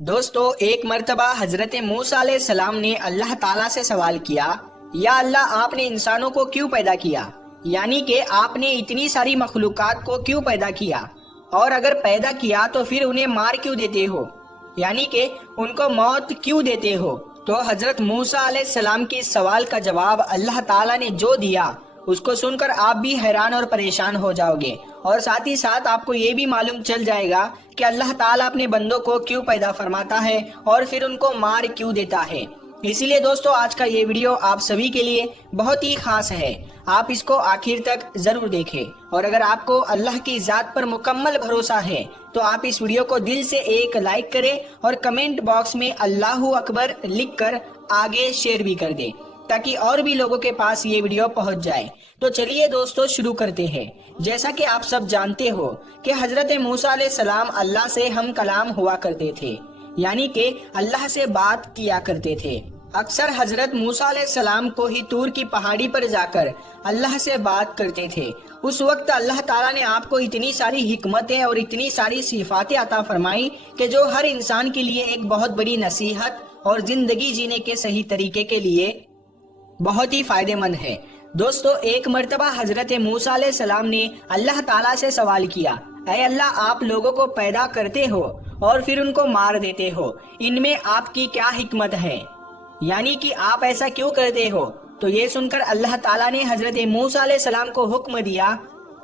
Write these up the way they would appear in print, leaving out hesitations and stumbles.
دوستو ایک مرتبہ حضرت موسیٰ علیہ السلام نے اللہ تعالیٰ سے سوال کیا، یا اللہ آپ نے انسانوں کو کیوں پیدا کیا؟ یعنی کہ آپ نے اتنی ساری مخلوقات کو کیوں پیدا کیا؟ اور اگر پیدا کیا تو پھر انہیں مار کیوں دیتے ہو؟ یعنی کہ ان کو موت کیوں دیتے ہو؟ تو حضرت موسیٰ علیہ السلام کے سوال کا جواب اللہ تعالیٰ نے جو دیا اس کو سن کر آپ بھی حیران اور پریشان ہو جاؤ گے، اور ساتھ ہی ساتھ آپ کو یہ بھی معلوم چل جائے گا کہ اللہ تعالیٰ اپنے بندوں کو کیوں پیدا فرماتا ہے اور پھر ان کو مار کیوں دیتا ہے۔ اسی لیے دوستو آج کا یہ ویڈیو آپ سبھی کے لیے بہت ہی خاص ہے، آپ اس کو آخر تک ضرور دیکھیں، اور اگر آپ کو اللہ کی ذات پر مکمل بھروسہ ہے تو آپ اس ویڈیو کو دل سے ایک لائک کریں اور کمنٹ باکس میں اللہ اکبر لکھ کر آگے شیئر بھی کر دیں تاکہ اور بھی لوگوں کے پاس یہ ویڈیو پہنچ جائے۔ تو چلیے دوستو شروع کرتے ہیں۔ جیسا کہ آپ سب جانتے ہو کہ حضرت موسیٰ علیہ السلام اللہ سے ہم کلام ہوا کرتے تھے، یعنی کہ اللہ سے بات کیا کرتے تھے۔ اکثر حضرت موسیٰ علیہ السلام کو ہی طور کی پہاڑی پر جا کر اللہ سے بات کرتے تھے۔ اس وقت اللہ تعالیٰ نے آپ کو اتنی ساری حکمتیں اور اتنی ساری صفاتیں عطا فرمائی کہ جو ہر انسان کے لیے ایک بہت بڑی نصیحت اور زندگی جینے کے صحیح طریقے کے لیے بہت ہی فائدہ مند ہے۔ دوستو ایک مرتبہ حضرت موسیٰ علیہ السلام نے اللہ تعالیٰ سے سوال کیا، اے اللہ آپ لوگوں کو پیدا کرتے ہو اور پھر ان کو مار دیتے ہو، ان میں آپ کی کیا حکمت ہے؟ یعنی کہ آپ ایسا کیوں کرتے ہو؟ تو یہ سن کر اللہ تعالیٰ نے حضرت موسیٰ علیہ السلام کو حکم دیا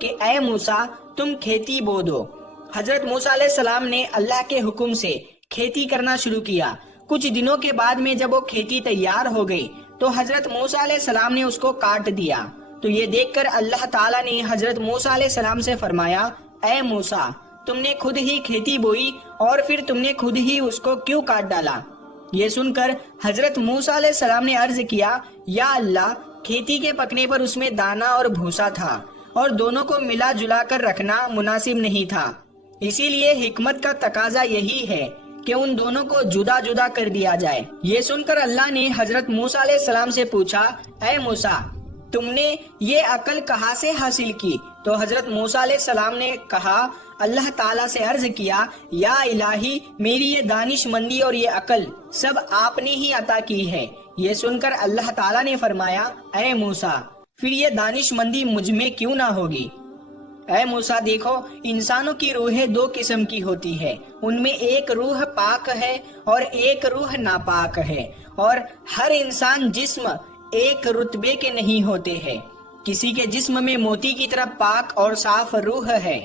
کہ اے موسیٰ تم کھیتی بو دو۔ حضرت موسیٰ علیہ السلام نے اللہ کے حکم سے کھیتی کرنا شروع کیا۔ کچھ دنوں کے بعد میں جب وہ کھیتی تیار ہو گئی تو حضرت موسیٰ علیہ السلام نے اس کو کاٹ دیا۔ تو یہ دیکھ کر اللہ تعالیٰ نے حضرت موسیٰ علیہ السلام سے فرمایا، اے موسیٰ تم نے خود ہی کھیتی بوئی اور پھر تم نے خود ہی اس کو کیوں کاٹ ڈالا؟ یہ سن کر حضرت موسیٰ علیہ السلام نے عرض کیا، یا اللہ کھیتی کے پکنے پر اس میں دانا اور بھوسا تھا اور دونوں کو ملا جلا کر رکھنا مناسب نہیں تھا، اسی لیے حکمت کا تقاضا یہی ہے کہ ان دونوں کو جدا جدا کر دیا جائے۔ یہ سن کر اللہ نے حضرت موسیٰ علیہ السلام سے پوچھا، اے موسیٰ تم نے یہ عقل کہاں سے حاصل کی؟ تو حضرت موسیٰ علیہ السلام نے کہا، اللہ تعالیٰ سے عرض کیا، یا الہی میری یہ دانش مندی اور یہ عقل سب آپ نے ہی عطا کی ہے۔ یہ سن کر اللہ تعالیٰ نے فرمایا، اے موسیٰ پھر یہ دانش مندی مجھ میں کیوں نہ ہوگی؟ اے موسیٰ دیکھو انسانوں کی روحیں دو قسم کی ہوتی ہے، ان میں ایک روح پاک ہے اور ایک روح ناپاک ہے، اور ہر انسان جسم ایک رتبے کے نہیں ہوتے ہیں۔ کسی کے جسم میں موتی کی طرح پاک اور صاف روح ہے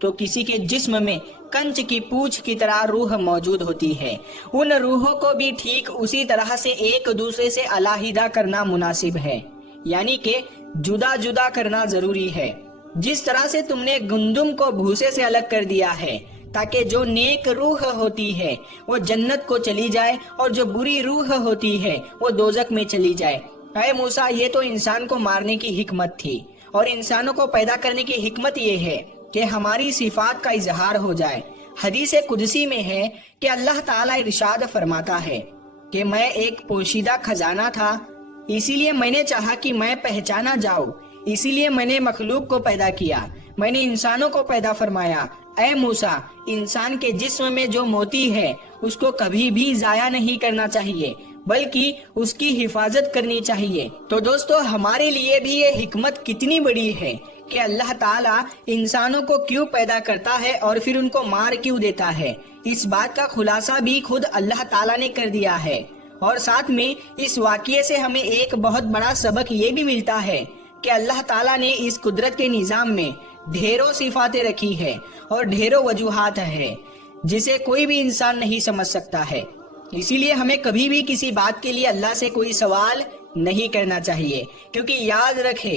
تو کسی کے جسم میں کنچ کی پوچھ کی طرح روح موجود ہوتی ہے۔ ان روحوں کو بھی ٹھیک اسی طرح سے ایک دوسرے سے علیحدہ کرنا مناسب ہے، یعنی کہ جدا جدا کرنا ضروری ہے۔ جس طرح سے تم نے گندم کو بھوسے سے الگ کر دیا ہے تاکہ جو نیک روح ہوتی ہے وہ جنت کو چلی جائے اور جو بری روح ہوتی ہے وہ دوزخ میں چلی جائے۔ اے موسیٰ یہ تو انسان کو مارنے کی حکمت تھی، اور انسانوں کو پیدا کرنے کی حکمت یہ ہے کہ ہماری صفات کا اظہار ہو جائے۔ حدیث قدسی میں ہے کہ اللہ تعالیٰ ارشاد فرماتا ہے کہ میں ایک پوشیدہ خزانہ تھا، اسی لیے میں نے چاہا کہ میں پہچانا جاؤں، اسی لیے میں نے مخلوق کو پیدا کیا، میں نے انسانوں کو پیدا فرمایا۔ اے موسیٰ انسان کے جسم میں جو موتی ہے اس کو کبھی بھی ضائع نہیں کرنا چاہیے بلکہ اس کی حفاظت کرنی چاہیے۔ تو دوستو ہمارے لیے بھی یہ حکمت کتنی بڑی ہے کہ اللہ تعالیٰ انسانوں کو کیوں پیدا کرتا ہے اور پھر ان کو مار کیوں دیتا ہے، اس بات کا خلاصہ بھی خود اللہ تعالیٰ نے کر دیا ہے۔ اور ساتھ میں اس واقعے سے ہمیں ایک بہت بڑا سبق یہ بھی ملتا ہے کہ اللہ تعالیٰ نے اس قدرت کے نظام میں ڈھیروں صفاتیں رکھی ہے اور ڈھیروں وجوہات ہے جسے کوئی بھی انسان نہیں سمجھ سکتا ہے۔ اسی لیے ہمیں کبھی بھی کسی بات کے لیے اللہ سے کوئی سوال نہیں کرنا چاہیے، کیونکہ یاد رکھے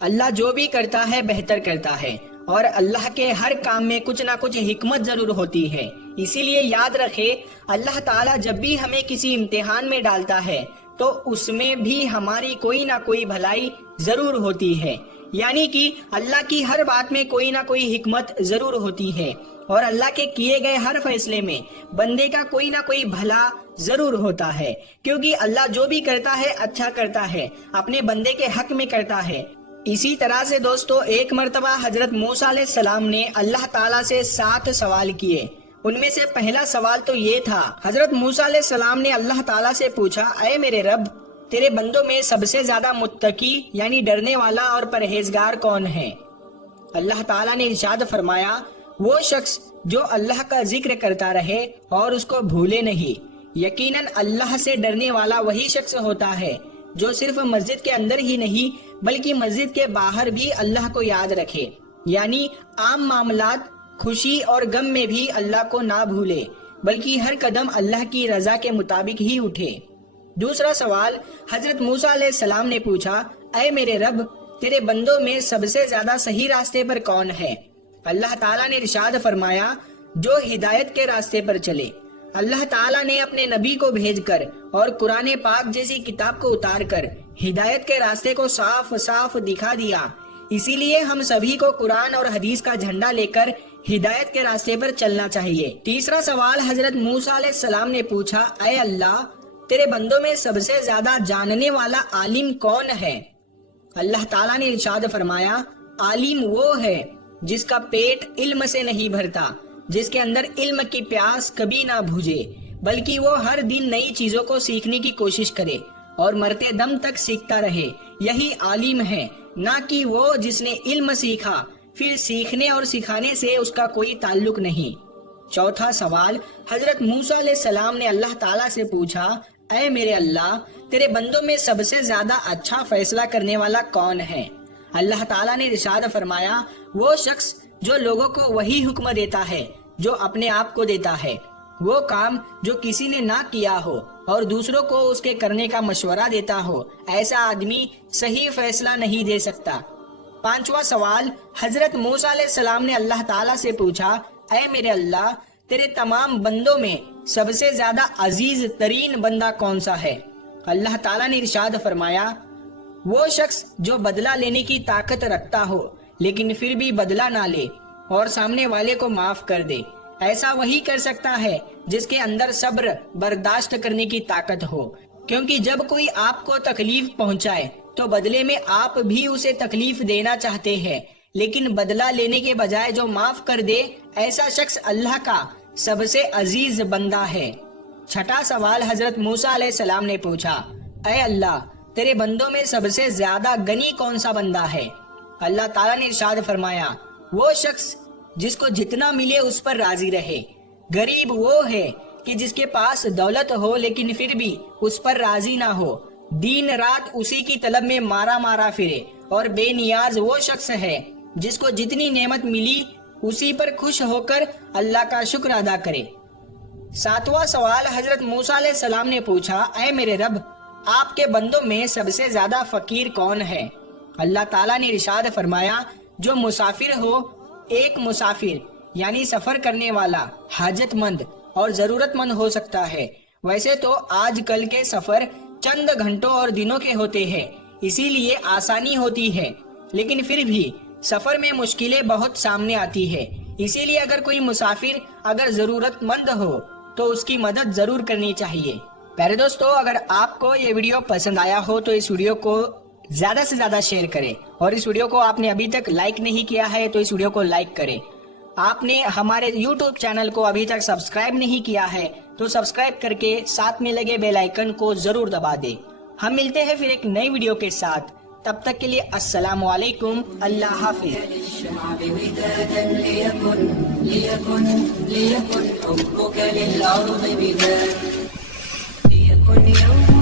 اللہ جو بھی کرتا ہے بہتر کرتا ہے، اور اللہ کے ہر کام میں کچھ نہ کچھ حکمت ضرور ہوتی ہے۔ اسی لیے یاد رکھے اللہ تعالیٰ جب بھی ہمیں کسی امتحان میں ڈالتا ہے تو اس میں بھی ہماری کوئی نہ کوئی بھلائی ضرور ہوتی ہے، یعنی کہ اللہ کی ہر بات میں کوئی نہ کوئی حکمت ضرور ہوتی ہے، اور اللہ کے کیے گئے ہر فیصلے میں بندے کا کوئی نہ کوئی بھلا ضرور ہوتا ہے، کیونکہ اللہ جو بھی کرتا ہے اچھا کرتا ہے، اپنے بندے کے حق میں کرتا ہے۔ اسی طرح سے دوستو ایک مرتبہ حضرت موسیٰ علیہ السلام نے اللہ تعالیٰ سے 7 سوال کیے، ان میں سے پہلا سوال تو یہ تھا، حضرت موسیٰ علیہ السلام نے اللہ تعالیٰ سے پوچھا، اے میرے رب، تیرے بندوں میں سب سے زیادہ متقی یعنی ڈرنے والا اور پرہیزگار کون ہے؟ اللہ تعالیٰ نے ارشاد فرمایا، وہ شخص جو اللہ کا ذکر کرتا رہے اور اس کو بھولے نہیں۔ یقیناً اللہ سے ڈرنے والا وہی شخص ہوتا ہے جو صرف مسجد کے اندر ہی نہیں بلکہ مسجد کے باہر بھی اللہ کو یاد رکھے، یعنی عام معاملات، خوشی اور غم میں بھی اللہ کو نہ بھولے بلکہ ہر قدم اللہ کی رضا کے مطابق ہی اٹھے۔ دوسرا سوال حضرت موسیٰ علیہ السلام نے پوچھا، اے میرے رب، تیرے بندوں میں سب سے زیادہ صحیح راستے پر کون ہے؟ اللہ تعالیٰ نے ارشاد فرمایا، جو ہدایت کے راستے پر چلے۔ اللہ تعالیٰ نے اپنے نبی کو بھیج کر اور قرآن پاک جیسی کتاب کو اتار کر ہدایت کے راستے کو صاف صاف دکھا دیا۔ اسی لیے ہم سبھی کو قرآن اور حدیث کا جھنڈا لے کر ہدایت کے راستے پر چلنا چاہیے۔ تیسرا سوال حضرت موسیٰ علیہ السلام نے پوچھا، اے اللہ، تیرے بندوں میں سب سے زیادہ جاننے والا عالم کون ہے؟ اللہ تعالیٰ نے ارشاد فرمایا، عالم وہ ہے جس کا پیٹ علم سے نہیں بھرتا، جس کے اندر علم کی پیاس کبھی نہ بجھے، بلکہ وہ ہر دن نئی چیزوں کو سیکھنے کی کوشش کرے اور مرتے دم تک سیکھتا رہے۔ یہی عالم ہے، نہ کہ وہ جس نے علم سیکھا پھر سیکھنے اور سکھانے سے اس کا کوئی تعلق نہیں۔ چوتھا سوال حضرت موسیٰ علیہ السلام نے اللہ تعالیٰ سے پوچھا، اے میرے اللہ، تیرے بندوں میں سب سے زیادہ اچھا فیصلہ کرنے والا کون ہے؟ اللہ تعالیٰ نے ارشاد فرمایا، وہ شخص جو لوگوں کو وہی حکم دیتا ہے جو اپنے آپ کو دیتا ہے، وہ کام جو کسی نے نہ کیا ہو اور دوسروں کو اس کے کرنے کا مشورہ دیتا ہو، ایسا آدمی صحیح فیصلہ نہیں دے سکتا۔ پانچواں سوال حضرت موسیٰ علیہ السلام نے اللہ تعالیٰ سے پوچھا، اے میرے اللہ، تیرے تمام بندوں میں سب سے زیادہ عزیز ترین بندہ کون سا ہے؟ اللہ تعالیٰ نے ارشاد فرمایا، وہ شخص جو بدلہ لینے کی طاقت رکھتا ہو لیکن پھر بھی بدلہ نہ لے اور سامنے والے کو معاف کر دے۔ ایسا وہی کر سکتا ہے جس کے اندر صبر برداشت کرنے کی طاقت ہو، کیونکہ جب کوئی آپ کو تکلیف پہنچائے تو بدلے میں آپ بھی اسے تکلیف دینا چاہتے ہیں، لیکن بدلہ لینے کے بجائے جو معاف کر دے، ایسا شخص اللہ کا سب سے عزیز بندہ ہے۔ چھٹا سوال حضرت موسیٰ علیہ السلام نے پوچھا، اے اللہ، تیرے بندوں میں سب سے زیادہ غنی کون سا بندہ ہے؟ اللہ تعالیٰ نے ارشاد فرمایا، وہ شخص جس کو جتنا ملے اس پر راضی رہے۔ غریب وہ ہے کہ جس کے پاس دولت ہو لیکن پھر بھی اس پر راضی نہ ہو، دن رات اسی کی طلب میں مارا پھرے، اور بے نیاز وہ شخص ہے جس کو جتنی نعمت ملی اسی پر خوش ہو کر اللہ کا شکر ادا کرے۔ ساتواں سوال حضرت موسیٰ علیہ السلام نے پوچھا، اے میرے رب، آپ کے بندوں میں سب سے زیادہ فقیر کون ہے؟ اللہ تعالیٰ نے ارشاد فرمایا، جو مسافر ہو، ایک مسافر یعنی سفر کرنے والا حاجت مند اور ضرورت مند ہو سکتا ہے۔ ویسے تو آج کل کے سفر چند گھنٹوں اور دنوں کے ہوتے ہیں، اسی لیے آسانی ہوتی ہے، لیکن پھر بھی سفر میں مشکلیں بہت سامنے آتی ہے۔ اسی لیے اگر کوئی مسافر اگر ضرورت مند ہو تو اس کی مدد ضرور کرنی چاہیے۔ پیارے دوستو، اگر آپ کو یہ ویڈیو پسند آیا ہو تو اس ویڈیو کو زیادہ سے زیادہ شیئر کریں، اور اس ویڈیو کو آپ نے ابھی تک لائک نہیں کیا ہے تو اس ویڈیو کو لائک کریں۔ آپ نے ہمارے یوٹیوب چینل کو ابھی تک سبسکرائب نہیں کیا ہے تو سبسکرائب کر کے ساتھ میں لگے بیل آئیکن کو ضرور دبا دیں۔ ہم ملتے ہیں پھر ایک نئی ویڈیو کے ساتھ، تب تک کے لیے السلام علیکم، اللہ حافظ۔ ليكن حبك للأرض بداد، ليكن يوم